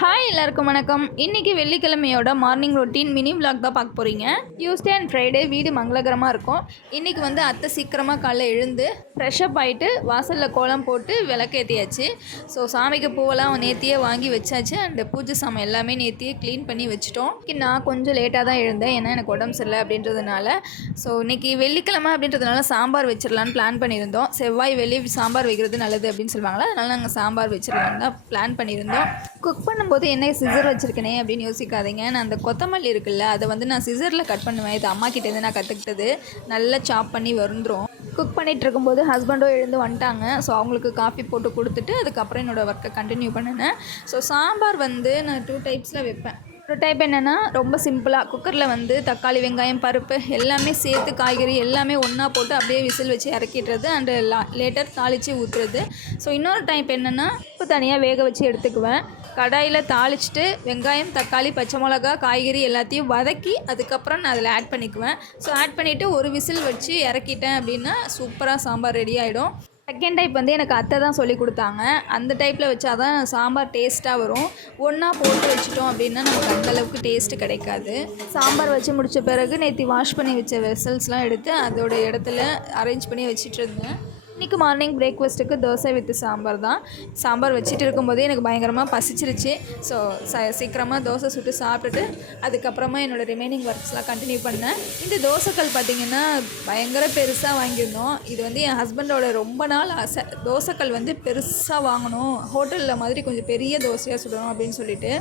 Hi எல்லாருக்கும் வணக்கம். இன்றைக்கி வெள்ளிக்கிழமையோட மார்னிங் ரொட்டீன் மினி விலாக் தான் பார்க்க போகிறீங்க. டியூஸ்டே அண்ட் ஃப்ரைடே வீடு மங்களகரமாக இருக்கும். இன்றைக்கி வந்து அத்தை சீக்கிரமாக காலைல எழுந்து ஃப்ரெஷ்அப் ஆகிட்டு வாசலில் கோலம் போட்டு விளக்கேற்றியாச்சு. ஸோ சாமிக்கு பூவெல்லாம் நேற்றியே வாங்கி வச்சாச்சு. அண்டு பூஜை சாமான் எல்லாமே நேற்றியே க்ளீன் பண்ணி வச்சுட்டோம். நான் கொஞ்சம் லேட்டாக தான் எழுந்தேன், ஏன்னா எனக்கு உடம்பு சரியில்லை அப்படின்றதுனால. ஸோ இன்றைக்கி வெள்ளிக்கிழமை அப்படின்றதுனால சாம்பார் வச்சிடலான்னு பிளான் பண்ணியிருந்தோம். செவ்வாய் வெள்ளி சாம்பார் வைக்கிறது நல்லது அப்படின்னு சொல்லுவாங்களா, அதனால் நாங்கள் சாம்பார் வச்சிடலான்னு தான் பிளான் பண்ணியிருந்தோம். குக் பண்ணும்போது என்ன சிசர் வச்சுருக்கேனே அப்படின்னு யோசிக்காதீங்க. நான் அந்த கொத்தமல்லி இருக்குல்ல, அதை வந்து நான் சிசரில் கட் பண்ணுவேன். இது அம்மா கிட்டேருந்து நான் கற்றுக்கிட்டது. நல்லா சாப் பண்ணி வந்துடும். குக் பண்ணிகிட்டு இருக்கும்போது ஹஸ்பண்டும் எழுந்து வந்துட்டாங்க. ஸோ அவங்களுக்கு காஃபி போட்டு கொடுத்துட்டு அதுக்கப்புறம் என்னோடய ஒர்க்கை கண்டினியூ பண்ணினேன். ஸோ சாம்பார் வந்து நான் 2 டைப்ஸில் வைப்பேன். ஒரு டைப் என்னென்னா ரொம்ப சிம்பிளாக குக்கரில் வந்து தக்காளி வெங்காயம் பருப்பு எல்லாமே சேர்த்து காய்கறி எல்லாமே ஒன்றா போட்டு அப்படியே விசில் வச்சு இறக்கிடுறது அண்டு லேட்டர் தாளித்து ஊற்றுறது. ஸோ இன்னொரு டைப் என்னென்னா உப்பு தனியாக வேக வச்சு எடுத்துக்குவேன். கடாயில் தாளிச்சிட்டு வெங்காயம் தக்காளி பச்சை மிளகா காய்கறி எல்லாத்தையும் வதக்கி அதுக்கப்புறம் நான் அதில் ஆட் பண்ணிக்குவேன். ஸோ ஆட் பண்ணிவிட்டு ஒரு விசில் வச்சு இறக்கிட்டேன் அப்படின்னா சூப்பராக சாம்பார் ரெடி ஆகிடும். செகண்ட் டைப் வந்து எனக்கு அத்தை தான் சொல்லி கொடுத்தாங்க. அந்த டைப்பில் வச்சா தான் சாம்பார் டேஸ்ட்டாக வரும். ஒன்றா போட்டு வச்சுட்டோம் அப்படின்னா நமக்கு அந்தளவுக்கு டேஸ்ட்டு கிடைக்காது. சாம்பார் வச்சு முடித்த பிறகு நேற்று வாஷ் பண்ணி வச்ச வெசல்ஸ்லாம் எடுத்து அதோட இடத்துல அரேஞ்ச் பண்ணி வச்சுட்டு இருந்தேன். இன்றைக்கி மார்னிங் பிரேக்ஃபாஸ்ட்டுக்கு தோசை வித் சாம்பார் தான். சாம்பார் வச்சுட்டு இருக்கும்போதே எனக்கு பயங்கரமாக பசிச்சிருச்சு. ஸோ சீக்கிரமாக தோசை சுட்டு சாப்பிட்டுட்டு அதுக்கப்புறமா என்னோடய ரிமைனிங் ஒர்க்ஸ்லாம் கண்டினியூ பண்ணேன். இந்த தோசைக்கல் பார்த்திங்கன்னா பயங்கர பெருசாக வாங்கியிருந்தோம். இது வந்து என் ஹஸ்பண்டோட ரொம்ப நாள் ஆசை. தோசைக்கல் வந்து பெருசாக வாங்கணும், ஹோட்டலில் மாதிரி கொஞ்சம் பெரிய தோசையாக சுடணும் அப்படின்னு சொல்லிட்டு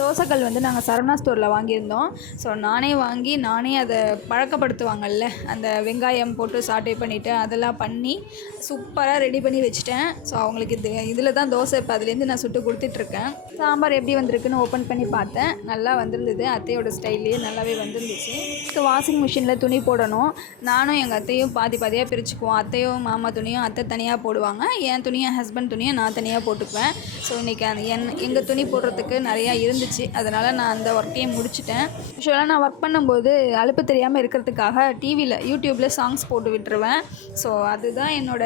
தோசைக்கல் வந்து நாங்கள் சரவணா ஸ்டோரில் வாங்கியிருந்தோம். ஸோ நானே வாங்கி நானே அதை பழக்கப்படுத்துவாங்கல்ல, அந்த வெங்காயம் போட்டு சாட்டை பண்ணிவிட்டு அதெல்லாம் பண்ணி சூப்பராக ரெடி பண்ணி வச்சுட்டேன். ஸோ அவங்களுக்கு இதில் தான் தோசை இப்போ அதுலேருந்து நான் சுட்டு கொடுத்துட்ருக்கேன். சாம்பார் எப்படி வந்திருக்குன்னு ஓப்பன் பண்ணி பார்த்தேன். நல்லா வந்திருந்தது. அத்தையோட ஸ்டைல்லையே நல்லாவே வந்துருந்துச்சு. இப்போ வாஷிங் மிஷினில் துணி போடணும். நானும் எங்கள் அத்தையும் பாதி பாதியாக பிரிச்சுக்குவோம். அத்தையும் மாமா துணியும் அத்தை தனியாக போடுவாங்க, என் துணியை ஹஸ்பண்ட் துணியை நான் தனியாக போட்டுக்குவேன். ஸோ இன்றைக்கி எங்கள் துணி போடுறதுக்கு நிறையா இருந்துச்சு, அதனால் நான் அந்த ஒர்க்கையும் முடிச்சுட்டேன். யூஸ்வலாக நான் ஒர்க் பண்ணும்போது அலுப்பு தெரியாமல் இருக்கிறதுக்காக யூடியூப்பில் சாங்ஸ் போட்டு விட்டுருவேன். ஸோ அதுதான் என்னோட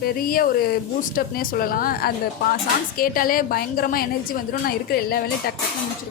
பெரிய ஒரு பூஸ்டப்னே சொல்லலாம். அந்த சாங்ஸ் கேட்டாலே பயங்கரமாக எனர்ஜி வந்துடும். நான் இருக்கிற எல்லா வேலையும் டக்குன்னு முடிச்சிடுவேன்.